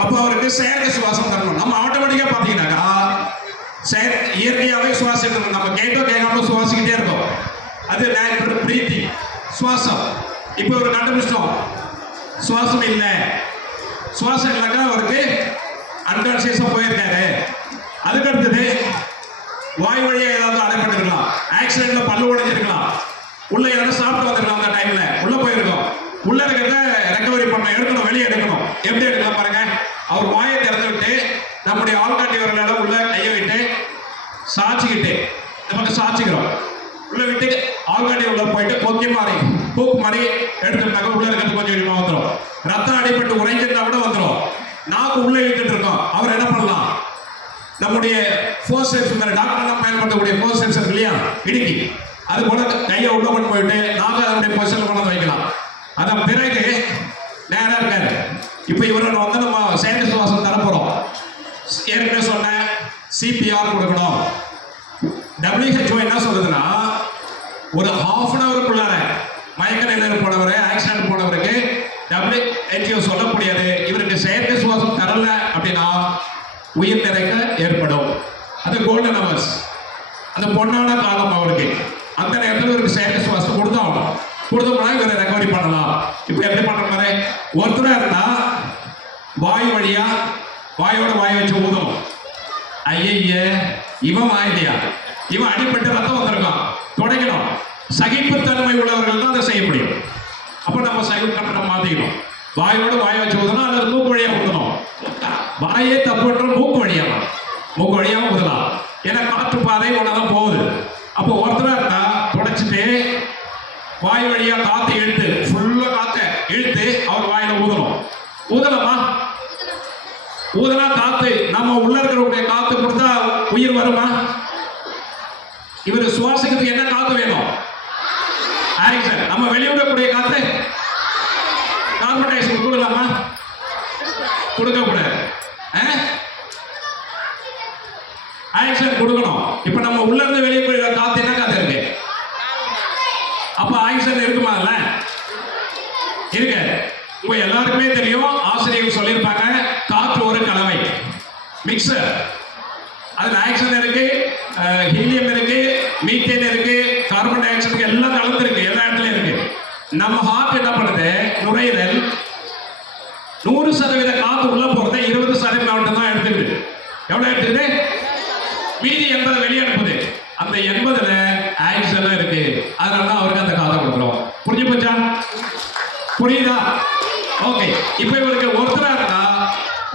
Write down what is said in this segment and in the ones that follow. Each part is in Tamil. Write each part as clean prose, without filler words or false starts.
அப்போ அவருக்கு செயற்கை சுவாசம் தரணும். நம்ம ஆட்டோமேட்டிக்காக பார்த்தீங்கன்னாக்கா இயற்கையாகவே சுவாசிக்கணும். நம்ம கேட்காம சுவாசிக்கிட்டே இருக்கோம். அது நேச்சுரல் பிரீத்திங், சுவாசம். இப்போ ஒரு கண்டுபிடிச்சிட்டோம், சுவாசம் இல்லை. சுவாசம் இல்லைன்னா அவருக்கு அன்கான்சியஸாக போயிருக்காரு. அதுக்கு அடுத்தது வாய் வழியாக ஏதாவது அடைப்பட்டிருக்கலாம், ஆக்சிடென்ட்ல பல்லு உடைஞ்சிருக்கலாம், உள்ள யாரும் சாப்பிட்டு வந்துருக்கலாம், அந்த டைம்ல உள்ள போயிருக்கோம். உள்ள இருக்கிறத ரெக்கவரி பண்ண எடுக்கணும், வெளியே எடுக்கணும். எப்படி எடுக்கலாம் பாருங்க. அவர் வாயை திறந்து விட்டு நம்முடைய ஆள்காட்டி வரலால உள்ள கையை விட்டு சாச்சிக்கிட்டு நமக்கு சாச்சிக்கிறோம். உள்ள விட்டு ஆள்காட்டி உள்ள போயிட்டு கொக்கி மாதிரி பூக்கு மாதிரி எடுத்துட்டாக்க உள்ள இருக்கிறது கொஞ்சம் கொஞ்சமா வந்துடும். ரத்தம் அடிபட்டு உறைஞ்சிருந்தா கூட வந்துடும். நாக்கு உள்ள இழுத்துட்டு இருக்கோம். அவர் என்ன பண்ணலாம், நம்முடைய ஃபோர்செப்ஸ் மேல டாக்டர்லாம் பயன்படுத்தக்கூடிய ஃபோர்செப்ஸ் இருக்கு இல்லையா, இடுக்கி, அது போல கையை உள்ள கொண்டு போயிட்டு நாக்கு அதனுடைய பொசிஷன்ல கொண்டு வைக்கலாம். அதன் பிறகு நேரா இருக்காரு. இப்போ இவரை வந்து நம்ம செயற்கை சுவாசம் தரப்போறோம். ஏற்கனவே சொன்ன சிபிஆர் கொடுக்கணும். WHO என்ன சொல்லுதுன்னா, ஒரு ½ அன் ஹவருக்குள்ளார மயக்க நிலையில் போனவர், ஆக்சிடென்ட் போனவருக்கு WHO சொல்லக்கூடியது, இவருக்கு செயற்கை சுவாசம் தரல அப்படின்னா உயிர் நிறைக்க ஏற்படும். அது கோல்டன் ஹவர்ஸ், அந்த பொன்னான காலம் அவருக்கு. அந்த நேரத்தில் இவருக்கு செயற்கை சுவாசம் கொடுத்தாகணும். கொடுத்தோம்னா இவரை ரெக்கவரி பண்ணலாம். இப்போ எப்படி பண்ற மாதிரி, ஒருத்தரா இருந்தா வாய் வழியா வாயோட வாய் வச்சு ஊதணும். ஐய இவன் வாயிலையா, இவன் அடிப்பட்டு ரத்தம் வந்திருக்கான், தொடங்கணும். சகிப்புத்தன்மை உள்ளவர்கள் தான் அதை செய்ய முடியும். அப்போ நம்ம சகிப்புத்தன்மை மாத்திக்கணும். வாயோட வாய் வச்சு ஊதணும், அல்லது மூக்கு வழியா ஊதணும். வாயே தப்புன்ற மூக்கு வழியா, மூக்கு வழியா ஊதலாம். ஏன்னா காற்று பாதை ஒன்னதான் போகுது. அப்போ ஒருத்தரா இருந்தா தொடச்சிட்டு வாய் வழியா காத்து இழுத்து, ஃபுல்லா காத்த இழுத்து அவர் வாயில ஊதணும். ஊதலாமா? ஊதனா காத்து நம்ம உள்ள இருக்கிற காத்து கொடுத்தா உயிர் வருமா? இவர் சுவாசிக்கிறதுக்கு என்ன காத்து வேணும்? ஆக்சிஜன். நம்ம வெளியிடக்கூடிய காத்து கார்பன் டை ஆக்சைடு கொடுக்கலாமா? கொடுக்க கூடாது. ஆக்சிஜன் கொடுக்கணும். இப்ப நம்ம உள்ள இருந்து வெளியே போய் காத்து என்ன காத்து இருக்கு? அப்ப ஆக்சிஜன் இருக்குமா? இருக்கு. இப்போ எல்லாருக்குமே தெரியும், ஆசிரியர்கள் சொல்லியிருப்பாங்க, காற்று ஒரு கலவை, மிக்சர். அதுல ஆக்சிஜன் இருக்கு, ஹீலியம் இருக்கு, மீத்தேன் இருக்கு, கார்பன் டை ஆக்சைடு எல்லாம் கலந்து இருக்கு, எல்லா இடத்துலயும் இருக்கு. நம்ம ஹார்ட் என்ன பண்ணுது, நுரையீரல் 100% காத்து உள்ள போறத 20% மட்டும் தான் எடுத்துக்குது. எவ்வளவு எடுத்துக்குது? மீதி 80 வெளியே அனுப்புது. அந்த 80ல ஆக்சிஜன் இருக்கு. அதனால தான் அவருக்கு அந்த காத்தை கொடுக்குறோம். புரிஞ்சு போச்சா? புரியுதா? ஓகே. இப்போ இவருக்கு ஒருத்தரா இருந்தா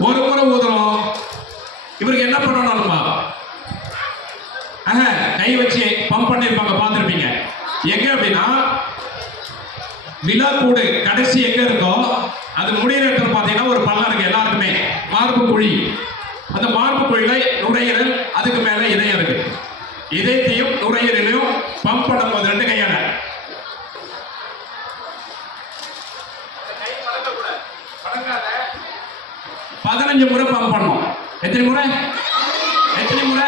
ஒரு முறை ஊதுறோம். இவருக்கு என்ன பண்ணணும்மா, கை வச்சு பம்ப் பண்ணிருப்பாங்க, பார்த்துருப்பீங்க. எங்க அப்படின்னா விழாக்கூடு கடைசி எங்க இருக்கோ அது முடிகிற இடத்துல பார்த்தீங்கன்னா ஒரு பள்ளம் இருக்கு எல்லாருக்குமே, மார்பு குழி. அந்த மார்பு குழியில நுரையீரல், அதுக்கு மேல இதயம் இருக்கு. இதயத்தையும் நுரையீரலையும் பம்ப் பண்ணும்போது ரெண்டு கையால 15 முறை பம்ப் பண்ணணும். எத்தனை முறை? எத்தனை முறை?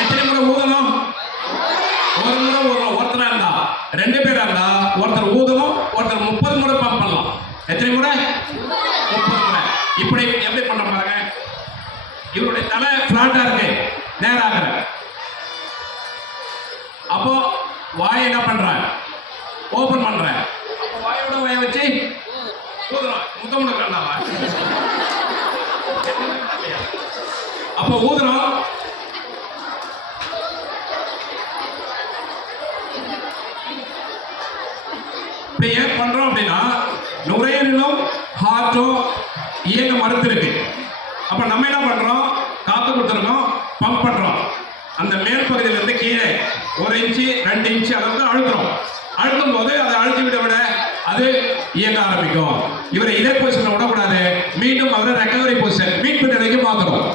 எத்தனை முறை ஊதணும்? ஒரு முறை ஊதணும். ஒருத்தரா இருந்தா, 2 பேரா இருந்தா ஒருத்தர் ஊதணும், ஒருத்தர் 30 முறை பம்ப் பண்ணலாம். எத்தனை முறை? 30 முறை. இப்படி எப்படி பண்ண பாருங்க. இவருடைய தலை பிளாட்டா இருக்கு, நேராக. அப்போ வாயை என்ன பண்றேன், ஓபன் பண்றேன். அப்போ வாயோட வாயை வச்சு ஊதுறோம். முத்தம் கொடுக்கறாங்க. அப்போ ஊதுறோம். இப்படி ஏன் பண்றோம் அப்படின்னா, நுரையீரலும் ஹார்ட்டும் இயங்க மறுத்து இருக்கு. அப்ப நம்ம என்ன பண்றோம், காத்து கொடுத்துருக்கோம், பம்ப் பண்றோம். அந்த மேல் பகுதியில இருந்து கீழே 1 இன்ச்சு 2 இன்ச்சு அளவுக்கு அழுத்துறோம். அழுத்தும் போது அதை அழுத்தி விட அது இயங்க ஆரம்பிக்கும். இவரை இதே பொசிஷன்ல விடக்கூடாது. மீண்டும் அவரை ரெக்கவரி பொசிஷன், மீட்பு நிலைக்கு மாத்தணும்.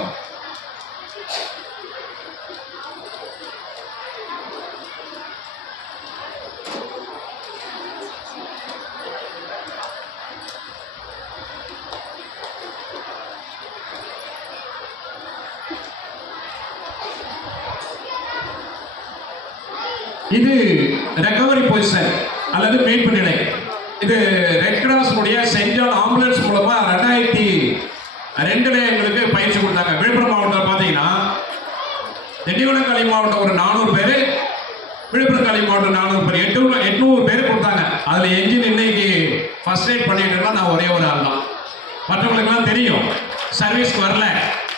இது ரெக்கவரி பொசிஷன் அல்லது மீட்பு நிலை. இது ரெட் கிராஸ் உடைய சென்ட் ஜான் ஆம்புலன்ஸ் மூலமா 2 எங்களுக்கு பயிற்சி கொடுத்தாங்க. விழுப்புரம் மாவட்டத்தில் பார்த்தீங்கன்னா திண்டிவனம் காலி மாவட்டம் ஒரு 400 பேர், விழுப்புரம் காலி மாவட்டம் 400 பேர், 800 பேர் கொடுத்தாங்க. அதில் என்ஜின் இன்னைக்கு ஃபர்ஸ்ட் எய்ட் பண்ணிட்டு இருந்தா நான் ஒரே ஒரு ஆள் தான். மற்றவங்களுக்குலாம் தெரியும் சர்வீஸ்க்கு வரல.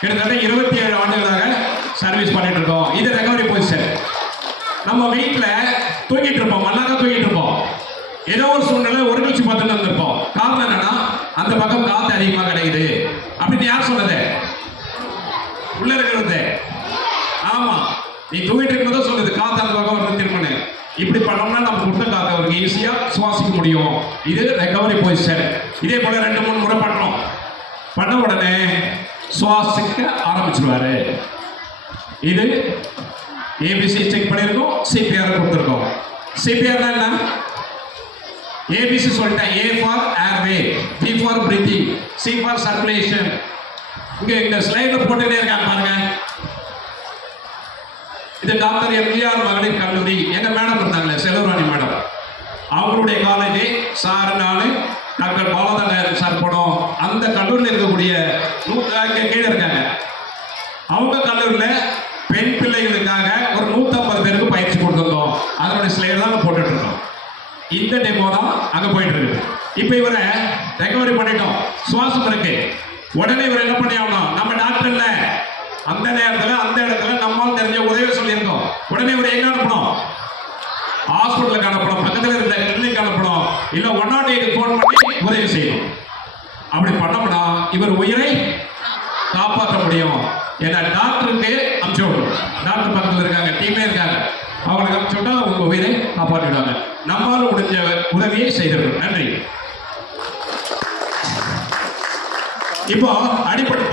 கிட்டத்தட்ட 27 ஆண்டுகளாக சர்வீஸ் பண்ணிட்டு இருக்கோம். இது ரெக்கவரி பொசிஷன். நம்ம வீட்டில் தூங்கிட்டு இருப்போம், மல்லாக்கா தூங்கிட்டு இருப்போம். ஏதோ ஒரு சூழ்நிலை ஒரு கழிச்சு பார்த்துட்டு இருந்திருப்போம். காரணம் என்னன்னா அந்த பக்கம் காற்று அதிகமாக கிடைக்குது அப்படின்னு யார் சொன்னது? உள்ள இருக்கிறது. ஆமா, நீ தூங்கிட்டு இருக்கும்போது சொல்லுது காற்று அந்த பக்கம் வந்து திரும்புன்னு. இப்படி பண்ணோம்னா நம்ம கொடுத்த காற்றை அவருக்கு ஈஸியா சுவாசிக்க முடியும். இது ரெக்கவரி பொசிஷன். இதே போல 2-3 முறை பண்ணோம். பண்ண உடனே சுவாசிக்க ஆரம்பிச்சிருவாரு. இது ஏபிசி செக் பண்ணியிருக்கோம், சிபிஆர் கொடுத்துருக்கோம். சிபிஆர் என்ன? ஏபிசி சொல்லிட்டேன். A for airway, B for breathing, C for circulation. இந்த ஸ்லைட்ல போட்டுட்டே இருக்காங்க பாருங்க. இது டாக்டர் எம்ஜிஆர் மகளிர் கல்லூரி. எங்க மேடம் இருந்தாங்களே செல்வராணி மேடம், அவங்களுடைய காலேஜ் சார், நான் டாக்டர் பாலதாங்க சார் போனோம். அந்த கல்லூரியில் இருக்கக்கூடிய கீழே இருக்காங்க. அவங்க கல்லூரியில் பெண் பிள்ளைகளுக்காக ஒரு 150 பேருக்கு பயிற்சி கொடுத்துருந்தோம். அதனுடைய ஸ்லைடு தான் போட்டுட்டு இருக்கோம். இந்த டெமோ தான் அங்கே போயிட்டு இருக்கு. இப்போ இவரை ரெக்கவரி பண்ணிட்டோம், சுவாசம் இருக்கு. உடனே இவர் என்ன பண்ணி ஆகணும்? நம்ம டாக்டர் இல்லை, அந்த நேரத்தில் அந்த இடத்துல நம்மால் தெரிஞ்ச உதவி சொல்லியிருக்கோம். உடனே இவர் எங்க அனுப்பணும்? ஹாஸ்பிட்டலுக்கு அனுப்பணும், பக்கத்தில் இருந்த கிளினிக் அனுப்பணும், இல்லை 108 ஃபோன் பண்ணி உதவி செய்யணும். அப்படி பண்ணோம்னா இவர் உயிரை காப்பாற்ற முடியும். ஏன்னா டாக்டருக்கு அனுப்பிச்சு விடணும். டாக்டர் பக்கத்தில் இருக்காங்க, டீமே இருக்காங்க, அவங்களுக்கு அனுப்பிச்சு விட்டா உங்க உயிரை காப்பாற்றிடுவாங்க. நம்மால் முடிஞ்ச உதவியை செய்திருக்கோம். நன்றி. இப்போ அடிப்படை